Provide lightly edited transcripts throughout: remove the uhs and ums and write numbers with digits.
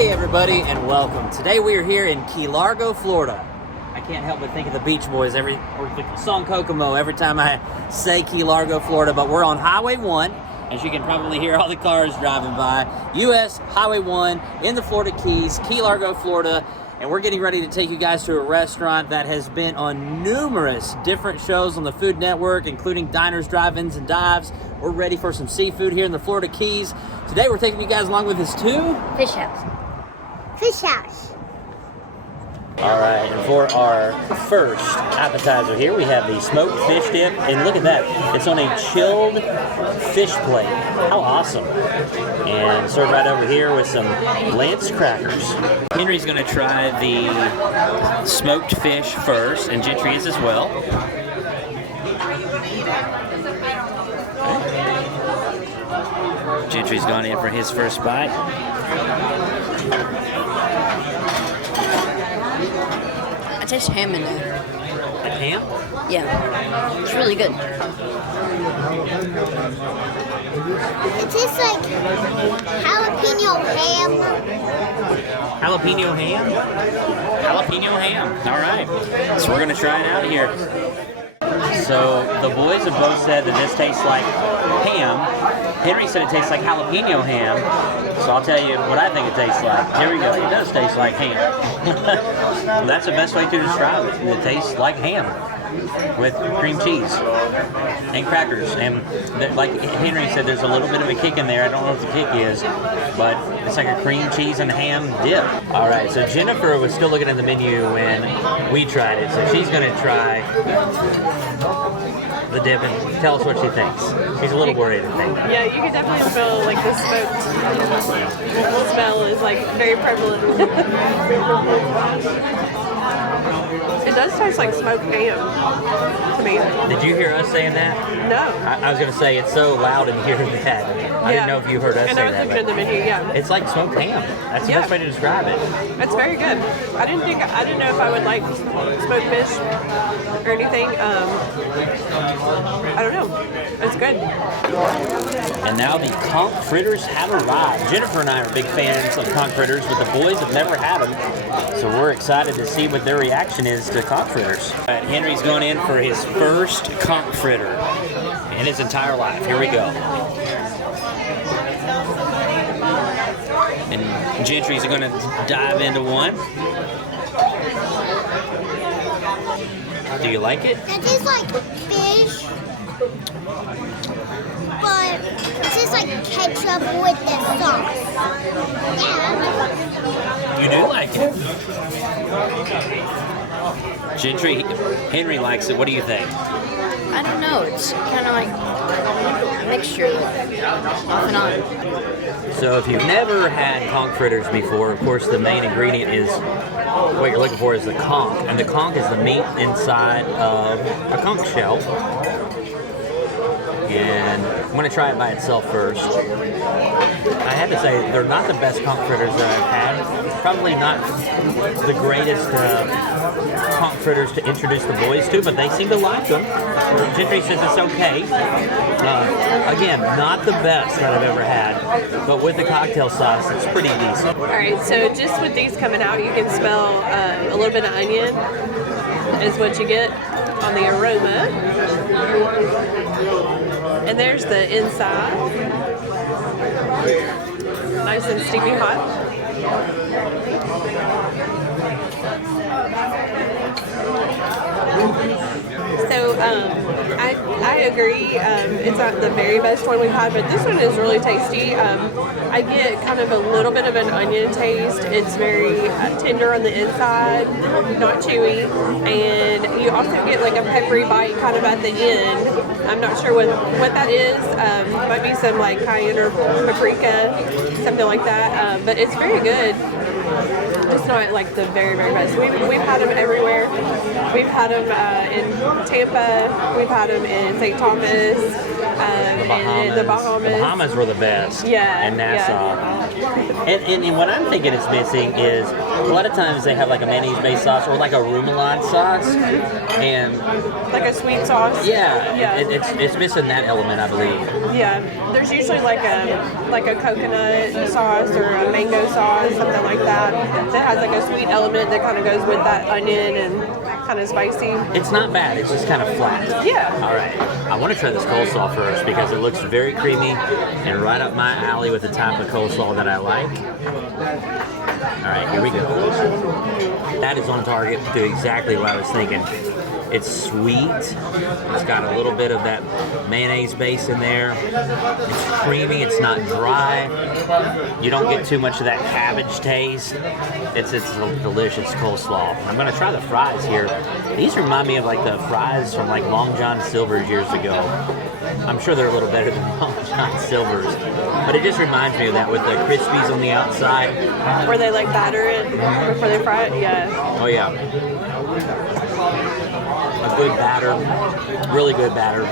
Hey everybody, and welcome. Today we are here in Key Largo, Florida. I can't help but think of the Beach Boys or the song Kokomo every time I say Key Largo, Florida, but we're on Highway 1. As you can probably hear all the cars driving by. US Highway 1 in the Florida Keys, Key Largo, Florida. And we're getting ready to take you guys to a restaurant that has been on numerous different shows on the Food Network, including diners, drive-ins, and dives. We're ready for some seafood here in the Florida Keys. Today we're taking you guys along with us to Fish House. Fish House. All right, and for our first appetizer here, we have the smoked fish dip, and look at that. It's on a chilled fish plate. How awesome. And served right over here with some Lance crackers. Henry's gonna try the smoked fish first, and Gentry is as well. Okay. Gentry's gone in for his first bite. I taste ham in there. Like ham? Yeah. It's really good. It tastes like jalapeno ham. Jalapeno ham? Jalapeno ham. All right. So we're going to try it out here. So the boys have both said that this tastes like ham. Henry said it tastes like jalapeno ham. So I'll tell you what I think it tastes like. Here we go. It does taste like ham. That's the best way to describe it. It tastes like ham with cream cheese and crackers. And like Henry said, there's a little bit of a kick in there. I don't know what the kick is, but it's like a cream cheese and ham dip. All right, so Jennifer was still looking at the menu when we tried it, so she's going to try the dip and tell us what she thinks. She's a little worried, I think. Yeah, you can definitely feel like the smoked smell is like very prevalent. It does taste like smoked ham to me. Did you hear us saying that? No. I was going to say it's so loud in here that I didn't know if you heard us say that. And I was looking at the menu, yeah. It's like smoked ham. That's the best way to describe it. It's very good. I didn't know if I would like smoked fish or anything. I don't know. It's good. And now the conch fritters have arrived. Jennifer and I are big fans of conch fritters, but the boys have never had them. So we're excited to see what their reaction is to conch fritters. All right, Henry's going in for his first conch fritter in his entire life. Here we go. And Gentry's going to dive into one. Do you like it? It tastes like fish, but it tastes like ketchup with the sauce. Yeah. You do like it. Gentry, Henry likes it. What do you think? I don't know. It's kind of like a mixture, off and on. So if you've never had conch fritters before, of course the main ingredient is, what you're looking for is the conch. And the conch is the meat inside of a conch shell. And I'm going to try it by itself first. I have to say, they're not the best conch fritters that I've had. Probably not the greatest conch fritters to introduce the boys to, but they seem to like them. Gentry says it's okay. Again, not the best that I've ever had, but with the cocktail sauce, it's pretty decent. All right, so just with these coming out, you can smell a little bit of onion is what you get on the aroma. And there's the inside. Nice and steamy hot. So I agree. It's not the very best one we've had, but this one is really tasty. I get kind of a little bit of an onion taste. It's very tender on the inside, not chewy, and you also get like a peppery bite kind of at the end. I'm not sure what that is. Might be some like cayenne or paprika, something like that. But it's very good. It's not like the very, very best. We've had them everywhere. We've had them in Tampa. We've had them in St. Thomas. And in the Bahamas. The Bahamas were the best. Yeah. And Nassau. Yeah. And what I'm thinking is missing is a lot of times they have like a mayonnaise-based sauce or like a remoulade sauce, and Like a sweet sauce. yeah. It's missing that element, I believe. Yeah, there's usually like a coconut sauce or a mango sauce, something like that has like a sweet element that kind of goes with that onion and kind of spicy. It's not bad. It's just kind of flat. Yeah. All right. I want to try this coleslaw first because it looks very creamy and right up my alley with the type of coleslaw that I like. All right, here we go. That is on target to exactly what I was thinking. It's sweet. It's got a little bit of that mayonnaise base in there. It's creamy. It's not dry. You don't get too much of that cabbage taste. It's a delicious coleslaw. I'm gonna try the fries here. These remind me of like the fries from like Long John Silver's years ago. I'm sure they're a little better than Long John Silver's, but it just reminds me of that with the crispies on the outside. Where they like batter it before they fry it. Yeah. Oh yeah. A good batter, really good batter.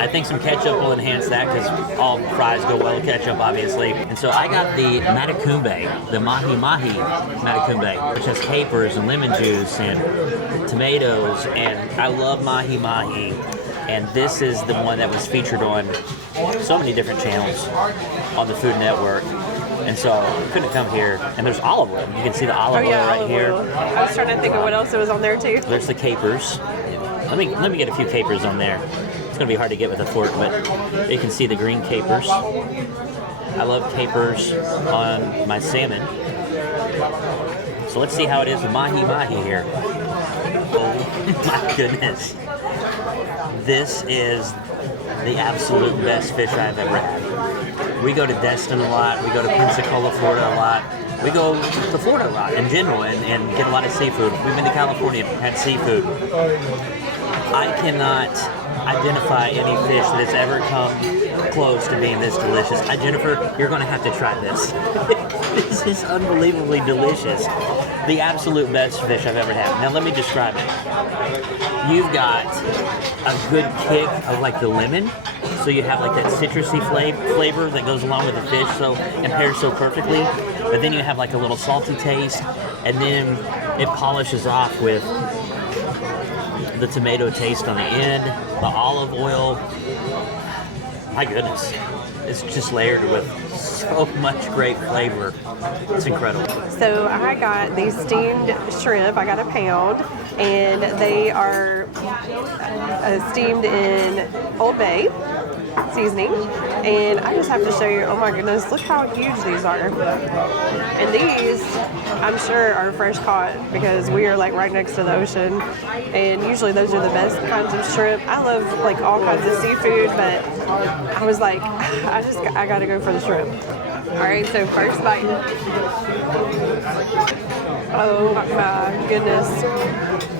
I think some ketchup will enhance that because all fries go well with ketchup, obviously. And so I got the Matecumbe, the Mahi Matecumbe, which has capers and lemon juice and tomatoes, and I love Mahi. And this is the one that was featured on so many different channels on the Food Network. And so I couldn't come here. And there's olive oil. You can see the olive oil right here. I was trying to think of what else was on there too. There's the capers. Let me get a few capers on there. It's gonna be hard to get with a fork, but you can see the green capers. I love capers on my salmon. So let's see how it is with Mahi here. Oh my goodness. This is the absolute best fish I've ever had. We go to Destin a lot. We go to Pensacola, Florida a lot. We go to Florida a lot in general and get a lot of seafood. We've been to California and had seafood. I cannot identify any fish that has ever come close to being this delicious. Jennifer, you're going to have to try this. This is unbelievably delicious. The absolute best fish I've ever had. Now let me describe it. You've got a good kick of like the lemon. So you have like that citrusy flavor that goes along with the fish and pairs so perfectly. But then you have like a little salty taste, and then it polishes off with the tomato taste on the end, the olive oil. My goodness, it's just layered with so much great flavor. It's incredible. So I got these steamed shrimp. I got a pound, and they are steamed in Old Bay seasoning. And I just have to show you, oh my goodness, look how huge these are. And these, I'm sure, are fresh caught because we are like right next to the ocean. And usually those are the best kinds of shrimp. I love like all kinds of seafood, but I was like, I gotta go for the shrimp. All right, so first bite. Oh my goodness.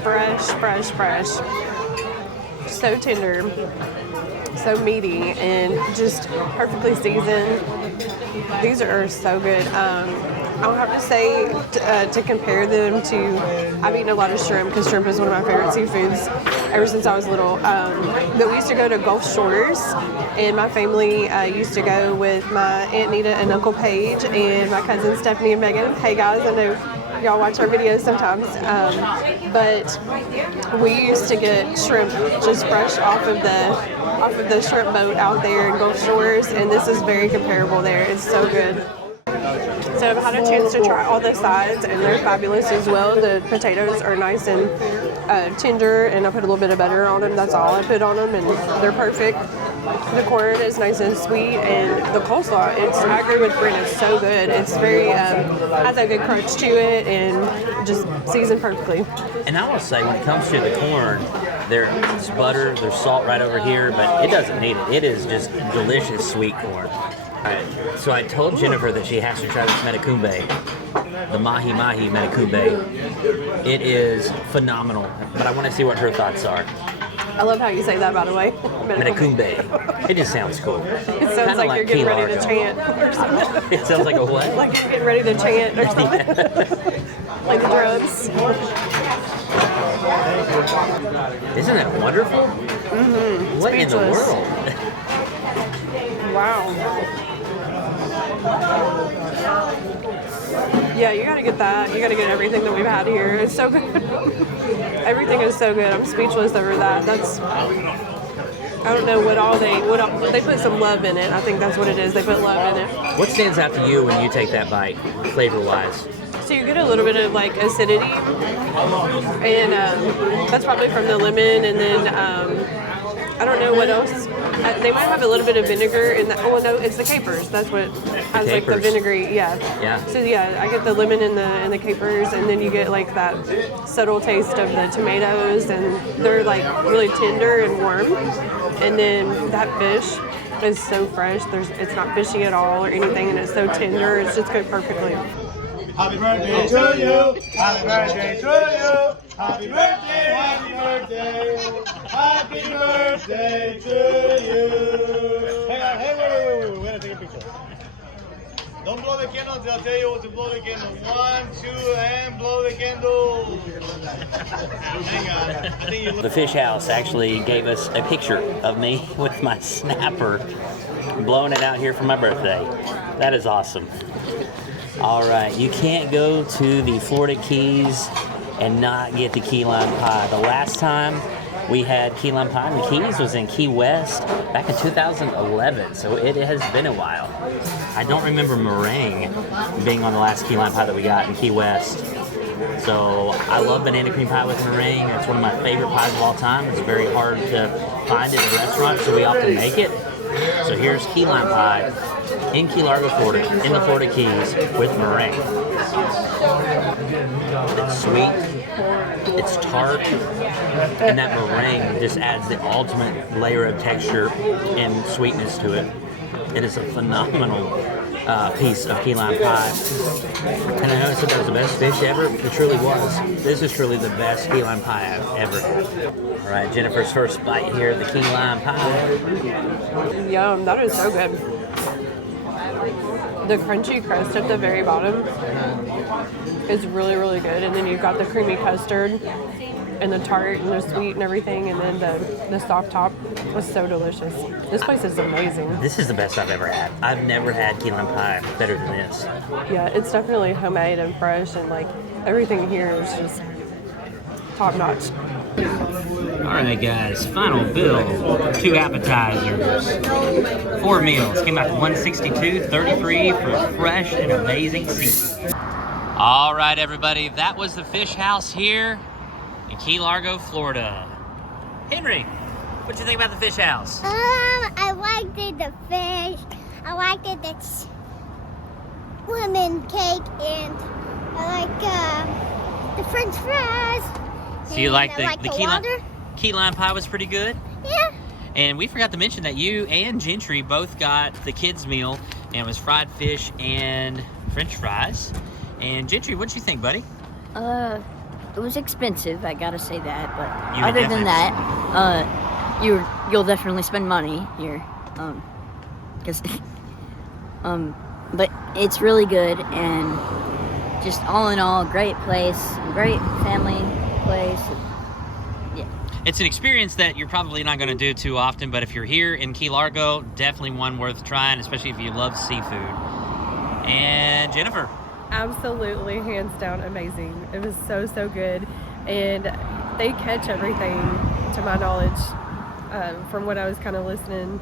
Fresh. So tender. So meaty and just perfectly seasoned. These are so good. I'll have to say to compare them to, I've eaten a lot of shrimp because shrimp is one of my favorite seafoods ever since I was little. But we used to go to Gulf Shores, and my family used to go with my Aunt Nita and Uncle Paige and my cousins Stephanie and Megan. Hey guys, I know y'all watch our videos sometimes, but we used to get shrimp just fresh off of the shrimp boat out there in Gulf Shores, and this is very comparable there. It's so good. So I've had a chance to try all the sides, and they're fabulous as well. The potatoes are nice and tender, and I put a little bit of butter on them. That's all I put on them, and they're perfect. The corn is nice and sweet, and the coleslaw, I agree with Brent, it's so good. It's very, has a good crunch to it, and just seasoned perfectly. And I will say, when it comes to the corn, there's butter, there's salt right over here, but it doesn't need it. It is just delicious sweet corn. Alright, so I told Jennifer that she has to try this Matecumbe, the Mahi Matecumbe. It is phenomenal, but I want to see what her thoughts are. I love how you say that, by the way. Matecumbe. It just sounds cool. It sounds like you're getting ready to chant or something. It sounds like a what? Like you're getting ready to chant or something. Like the drums. Isn't that wonderful? Mm-hmm. What in the world? Wow. Yeah, you gotta get that. You gotta get everything that we've had here. It's so good. Everything is so good. I'm speechless over that. I don't know what all they put some love in it. I think that's what it is. They put love in it. What stands out to you when you take that bite, flavor-wise? So you get a little bit of like acidity, and that's probably from the lemon, and then I don't know what else. They might have a little bit of vinegar in that. Oh no, it's the capers. That's what has like the vinegary. Yeah. Yeah. So yeah, I get the lemon and the capers, and then you get like that subtle taste of the tomatoes, and they're like really tender and warm. And then that fish is so fresh. It's not fishy at all or anything, and it's so tender. It's just cooked perfectly. Happy birthday to you. Happy birthday to you. Happy birthday, happy birthday. Happy birthday to you. Hang on, wait. We're gonna take a picture. Don't blow the candles, I'll tell you what to blow the candle. 1, 2, and blow the candle. Hang on. I think you look. The Fish House actually gave us a picture of me with my snapper blowing it out here for my birthday. That is awesome. All right, you can't go to the Florida Keys and not get the key lime pie. The last time we had key lime pie in the Keys was in Key West back in 2011, so it has been a while. I don't remember meringue being on the last key lime pie that we got in Key West. So I love banana cream pie with meringue. It's one of my favorite pies of all time. It's very hard to find at a restaurant, so we often make it. So here's key lime pie in Key Largo, Florida, in the Florida Keys with meringue. It's sweet, it's tart, and that meringue just adds the ultimate layer of texture and sweetness to it. It is a phenomenal piece of key lime pie. And I know I said that was the best fish ever. It truly was. This is truly the best key lime pie I've ever had. All right, Jennifer's first bite here of the key lime pie. Yum, that is so good. The crunchy crust at the very bottom is really, really good. And then you've got the creamy custard and the tart and the sweet and everything. And then the soft top was so delicious. This place is amazing. This is the best I've ever had. I've never had key lime pie better than this. Yeah, it's definitely homemade and fresh. And like everything here is just top notch. All right, guys, final bill. 2 appetizers, 4 meals. Came out to $162.33 for fresh and amazing seafood. All right, everybody, that was the Fish House here in Key Largo, Florida. Henry, what do you think about the Fish House? I liked the fish. I liked the lemon cake, and I like the French fries. So you like the water? key lime pie was pretty good? Yeah. And we forgot to mention that you and Gentry both got the kids' meal, and it was fried fish and French fries. And Gentry, what'd you think, buddy? It was expensive, I gotta say that, but You would other than definitely that, you'll definitely spend money here, cause, but it's really good, and just all in all, great place, great family place. Yeah. It's an experience that you're probably not going to do too often, but if you're here in Key Largo, definitely one worth trying, especially if you love seafood. And Jennifer? Absolutely, hands down, amazing. It was so, so good. And they catch everything, to my knowledge, from what I was kind of listening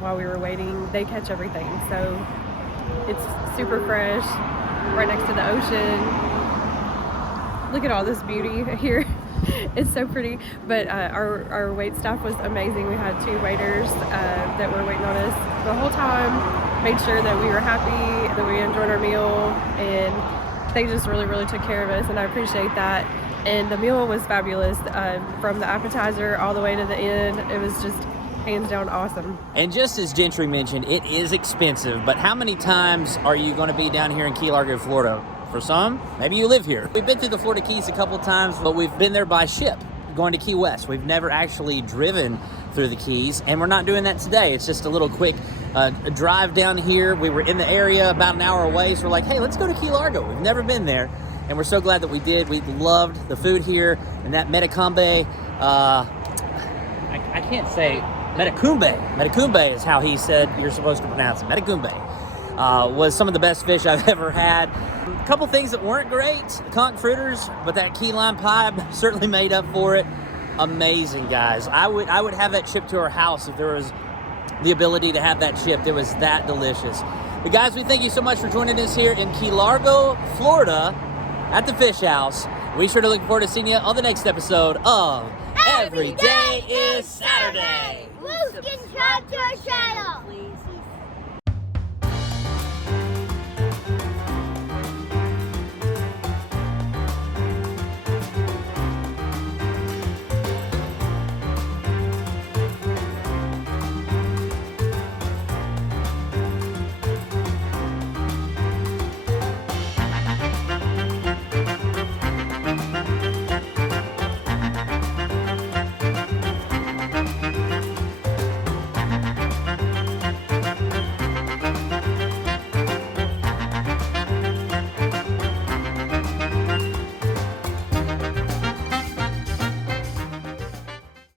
while we were waiting. They catch everything. So it's super fresh, right next to the ocean. Look at all this beauty here. It's so pretty. But our wait staff was amazing. We had 2 waiters that were waiting on us the whole time. Made sure that we were happy, that we enjoyed our meal, and they just really, really took care of us, and I appreciate that. And the meal was fabulous, from the appetizer all the way to the end. It was just hands down awesome. And just as Gentry mentioned, it is expensive, but how many times are you going to be down here in Key Largo, Florida? For some, maybe you live here. We've been through the Florida Keys a couple times, but we've been there by ship, going to Key West. We've never actually driven through the Keys, and we're not doing that today. It's just a little quick drive down here. We were in the area about an hour away, so we're like, hey, let's go to Key Largo. We've never been there, and we're so glad that we did. We loved the food here, and that Matecumbe, I can't say Matecumbe. Matecumbe is how he said you're supposed to pronounce it. Matecumbe was some of the best fish I've ever had. A couple things that weren't great, conch fritters, but that key lime pie certainly made up for it. Amazing, guys. I would have that shipped to our house if there was the ability to have that shipped. It was that delicious. But guys, we thank you so much for joining us here in Key Largo, Florida, at the Fish House. We sure to look forward to seeing you on the next episode of Every Day is Saturday. Subscribe to our channel.